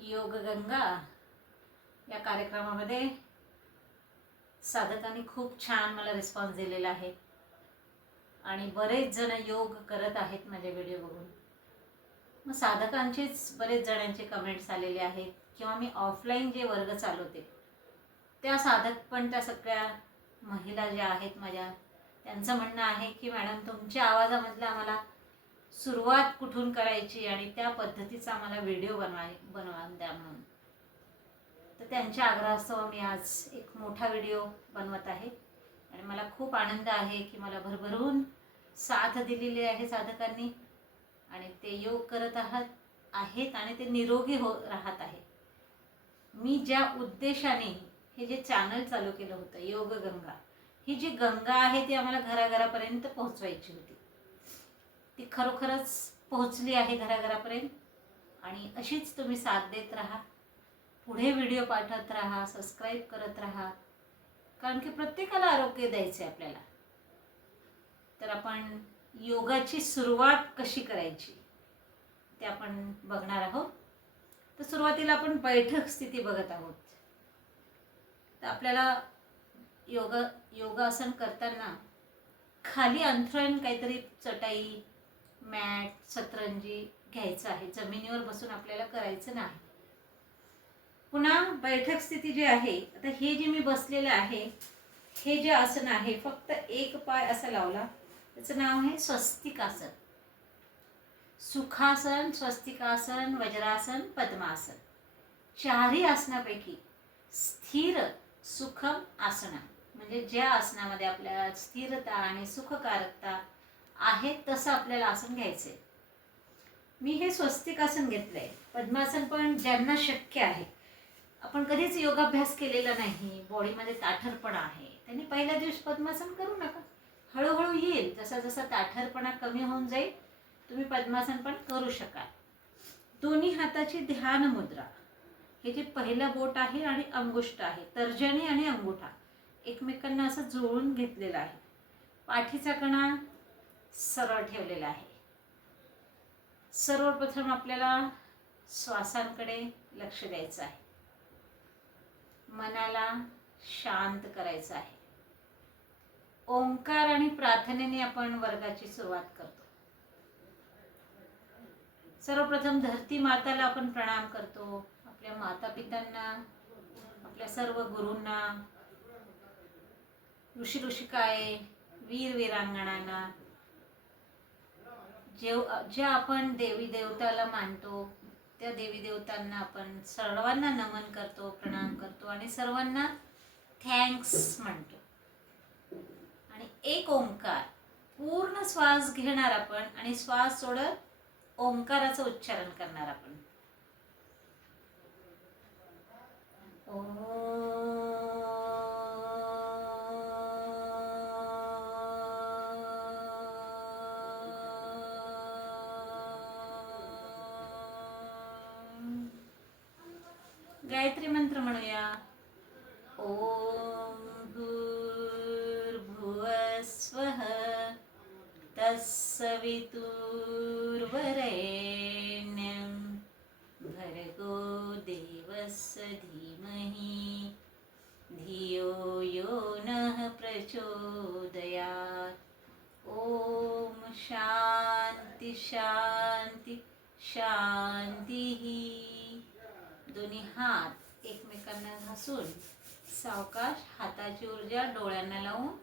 योग गंगा या कार्यक्रमामध्ये साधकांनी खूप छान मला रिस्पॉन्स दिलेला आहे आणि बरेच जण योग करत आहेत माझे व्हिडिओ बघून. मग साधकांचेच बरेच जणांचे कमेंट्स आलेले आहेत किंवा मी ऑफलाईन जे वर्ग चालवते त्या साधक पण त्या सगळ्या महिला ज्या आहेत माझ्या, त्यांचं म्हणणं आहे की मॅडम तुमच्या आवाजामधलं आम्हाला सुरुवात कुठून करायची आणि त्या पद्धतीचा आम्हाला व्हिडिओ बनवा द्या म्हणून. तर त्यांच्या आग्रहास्तव मी आज एक मोठा व्हिडिओ बनवत आहे आणि मला खूप आनंद आहे की मला भरभरून साथ दिलेली आहे साधकांनी आणि ते योग करत आहेत आणि ते निरोगी राहत आहे. मी ज्या उद्देशाने हे जे चॅनल चालू केलं होतं योग गंगा, ही जी गंगा आहे ती आम्हाला घराघरापर्यंत पोहोचवायची होती. ती खरोखरच पोहोचली आहे घराघरापर्यंत आणि अशीच तुम्ही साथ देत राहा, पुढे व्हिडिओ पाठवत राहा, सबस्क्राईब करत राहा, कारण की प्रत्येकाला आरोग्य द्यायचे आपल्याला. तर आपण योगाची सुरुवात कशी करायची ते आपण बघणार आहोत. तर सुरुवातीला आपण बैठक स्थिती बघत आहोत. तर आपल्याला योगासन करताना खाली अंथरूण काहीतरी चटाई, मॅट, सतरंजी घ्यायचं आहे. जमिनीवर बसून आपल्याला करायचं नाही. पुन्हा बैठक स्थिती जी आहे, आता हे जे मी बसलेलं आहे हे जे आसन आहे, फक्त एक पाय असा लावला, त्याचं नाव आहे स्वस्तिकासन. सुखासन, स्वस्तिकासन, वज्रासन, पद्मासन, चारही आसनापैकी स्थिर सुखम आसन म्हणजे ज्या आसनामध्ये आपल्याला स्थिरता आणि सुखकारकता आहे तसं आपल्याला आसन घ्यायचंय. मी हे स्वस्तिकासन घेतलंय. पद्मासन पण ज्यांना शक्य आहे, आपण कधीच योगाभ्यास केलेला नाही, बॉडीमध्ये ताठरपणा आहे, त्यांनी पहिल्या दिवशी पद्मासन करू नका. हळूहळू येईल, जसा जसा ताठरपणा कमी होऊन जाईल तुम्ही पद्मासन पण करू शकाल. दोन्ही हाताची ध्यान मुद्रा, हे जे पहिलं बोट आहे आणि अंगुष्ठ आहे, तर्जनी आणि अंगुठा एकमेकांना असं जोडून घेतलेला आहे. पाठीचा कणा सरळ ठेवलेला आहे. सर्वप्रथम आपल्याला श्वासांकडे लक्ष द्यायचं आहे. मनाला शांत करायचं आहे. ओंकार आणि प्रार्थनेने आपण वर्गाची सुरुवात करतो. सर्वप्रथम धरती माताला आपण प्रणाम करतो, आपल्या माता पित्यांना, आपल्या सर्व गुरूंना, ऋषी ऋषिकाय, वीर वीरांगणांना, ज्या आपण देवी देवताला मानतो त्या देवी देवतांना आपण सर्वांना नमन करतो, प्रणाम करतो आणि सर्वांना थँक्स म्हणतो. आणि एक ओंकार, पूर्ण श्वास घेणार आपण आणि श्वास सोडत ओंकाराचं उच्चारण करणार आपण. गायत्री मंत्र म्हणूया. ओम भूर्भुवस्वः तत्सवितुर्वरेण्यं भर्गो देवस्य धीमहि धियो यो नः प्रचोदयात्. ओम शांती शांती शांती. दोन्ही हात एकमेकांना घासून सावकाश हाताची ऊर्जा डोळ्यांना लावून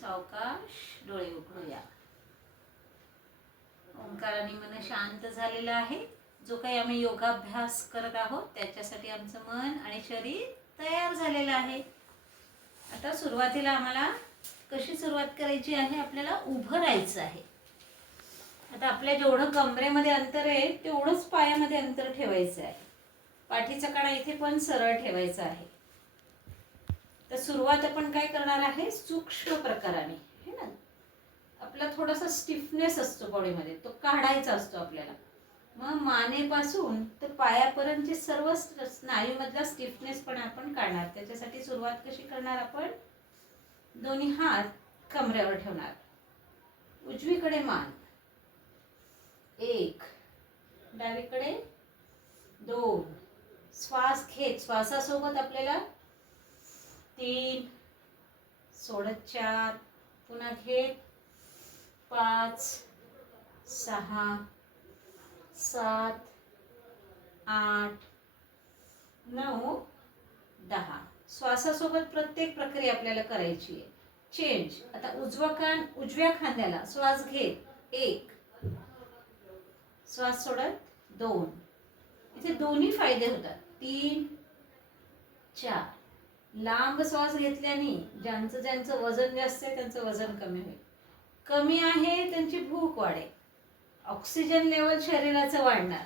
सावकाश डोळे उघडूया. ओंकाराने मन शांत झालेलं आहे. जो काही आम्ही योगाभ्यास करत आहोत त्याच्यासाठी आमचं मन आणि शरीर तयार झालेलं आहे. आता सुरुवातीला आम्हाला कशी सुरुवात करायची आहे, आपल्याला उभं राहायचं आहे. आता आपल्या जेवढं कमरेमध्ये अंतर आहे तेवढंच पायामध्ये अंतर ठेवायचं आहे. पाठीचा कणा इथे पण सरळ ठेवायचा आहे. तर सुरुवात आपण काय करणार आहे, सूक्ष्म प्रकाराने, हे ना, आपला थोडासा स्टिफनेस असतो बॉडीमध्ये, तो काढायचा असतो आपल्याला. मग मानेपासून तर पायापर्यंतचे सर्व स्नायूमधला स्टिफनेस पण आपण काढणार. त्याच्यासाठी सुरुवात कशी करणार, आपण दोन्ही हात कमरेवर ठेवणार, उजवीकडे मान 1, डावीकडे 2, श्वास घेत श्वासासोबत आपल्याला 3, सोडत 4, पुन्हा घेत 5, 6, 7, 8, 9, 10. श्वासासोबत प्रत्येक प्रक्रिया आपल्याला करायची आहे. चेंज. आता उजव्या खांद्याला श्वास घेत 1, श्वास सोडत 2. इथे दोन्ही फायदे होतात. 3, 4. लांब श्वास घेतल्याने ज्यांचं वजन जास्त आहे त्यांचं वजन कमी होईल. कमी आहे त्यांची भूक वाढेल. ऑक्सिजन लेवल शरीराचं वाढणार.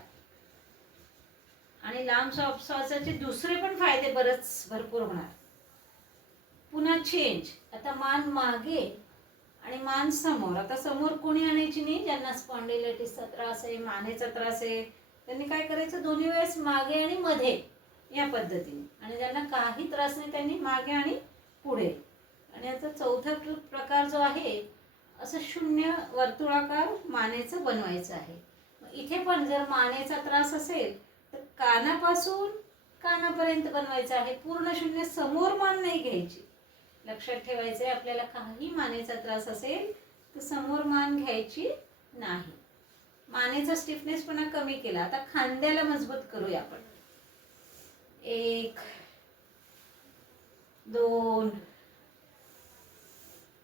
आणि लांब श्वासाचे दुसरे पण फायदे भरपूर होणार. पुन्हा चेंज. आता मान मागे आणि मान समोर. आता समोर कोणी आणायची नाही. ज्यांना स्पॉन्डिलायटिसचा त्रास आहे, मानेचा त्रास आहे, त्यांनी काय करायचं, दोन्ही वेळेस मागे आणि मध्ये या पद्धतीने. आणि ज्यांना काही त्रास नाही त्यांनी मागे आणि पुढे. आणि आता चौथा प्रकार जो आहे, असं शून्य वर्तुळाकार मानेचं बनवायचं आहे. इथे पण जर मानेचा त्रास असेल तर कानापासून कानापर्यंत बनवायचं आहे. पूर्ण शून्य समोर मान नाही घ्यायची. लक्षात ठेवायचं आहे, आपल्याला काही मानेचा त्रास असेल तर समोर मान घ्यायची नाही. मानेचा स्टिफनेसपणा कमी केला. आता खांद्याला मजबूत करूया आपण. 1, 2,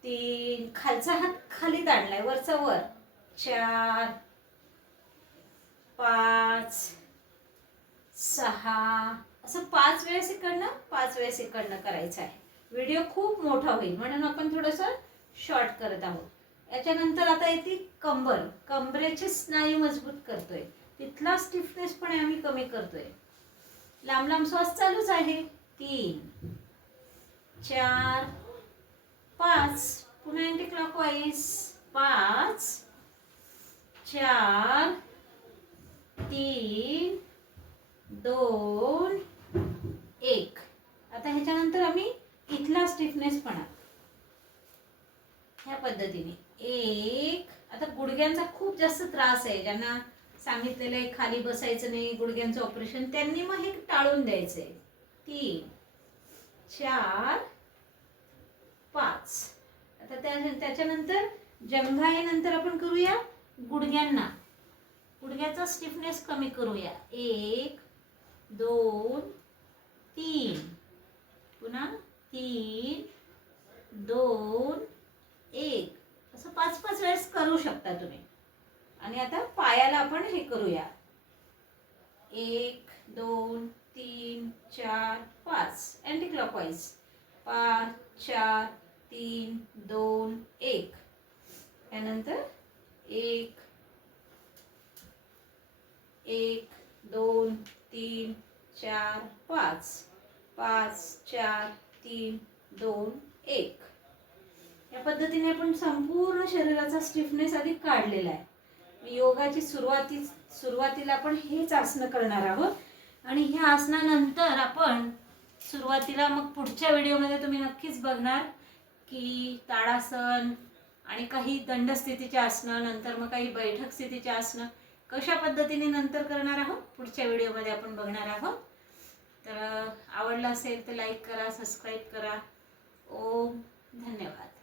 3. खालचा हात खाली ताणलाय, वरचा वर. 4, 5, 6. असं 5 वेळेस इकडनं करायचं आहे. व्हिडिओ खूप मोठा होईल म्हणून आपण थोडंसं शॉर्ट करत आहोत. याच्यानंतर आता येते कंबर. कंबरेचे स्नायू मजबूत करतोय. तिथला स्टिफनेस पण आम्ही कमी करतोय. लांब लांब श्वास चालूच आहे. 3, 4, 5. पुन्हा अँटी क्लॉकवाईज. 5, 4, 3, 2, 1. आता ह्याच्यानंतर आम्ही इथला स्टिफनेस पण ह्या पद्धतीने. 1. आता गुडघ्यांचा खूप जास्त त्रास आहे, ज्यांना सांगितलेलं आहे खाली बसायचं नाही, गुडघ्यांचं ऑपरेशन, त्यांनी मग हे टाळून द्यायचंय. 3, 4, 5. आता त्याच्यानंतर जंघाईनंतर आपण करूया गुडघ्यांना. गुडघ्याचा स्टिफनेस कमी करूया. 1, 2, 3. पुन्हा 3, 2, 1. असं 5-5 वेळेस करू शकता तुम्ही. आणि आता पायाला आपण हे करूया. 1, 2, 3, 4, 5. Anti clockwise. 5, 4, 3, 2, 1. त्यानंतर 1, 2, 3, 4, 5. 5, 4, 3, 2, 1. या पद्धतीने आपण संपूर्ण शरीराचा स्टिफनेस आधी काढलेला आहे. योगाची सुरुवातीला आपण हेच आसनं करणार आहोत. आणि ह्या आसनानंतर आपण सुरुवातीला मग पुढच्या व्हिडिओमध्ये तुम्ही नक्कीच बघणार की ताडासन आणि काही दंडस्थितीचे आसनं, नंतर मग काही बैठक स्थितीचे आसनं कशा पद्धतीने नंतर करणार आहोत पुढच्या व्हिडिओमध्ये आपण बघणार आहोत. तर आवडलं असेल तर लाईक करा, सबस्क्राईब करा. ओम धन्यवाद.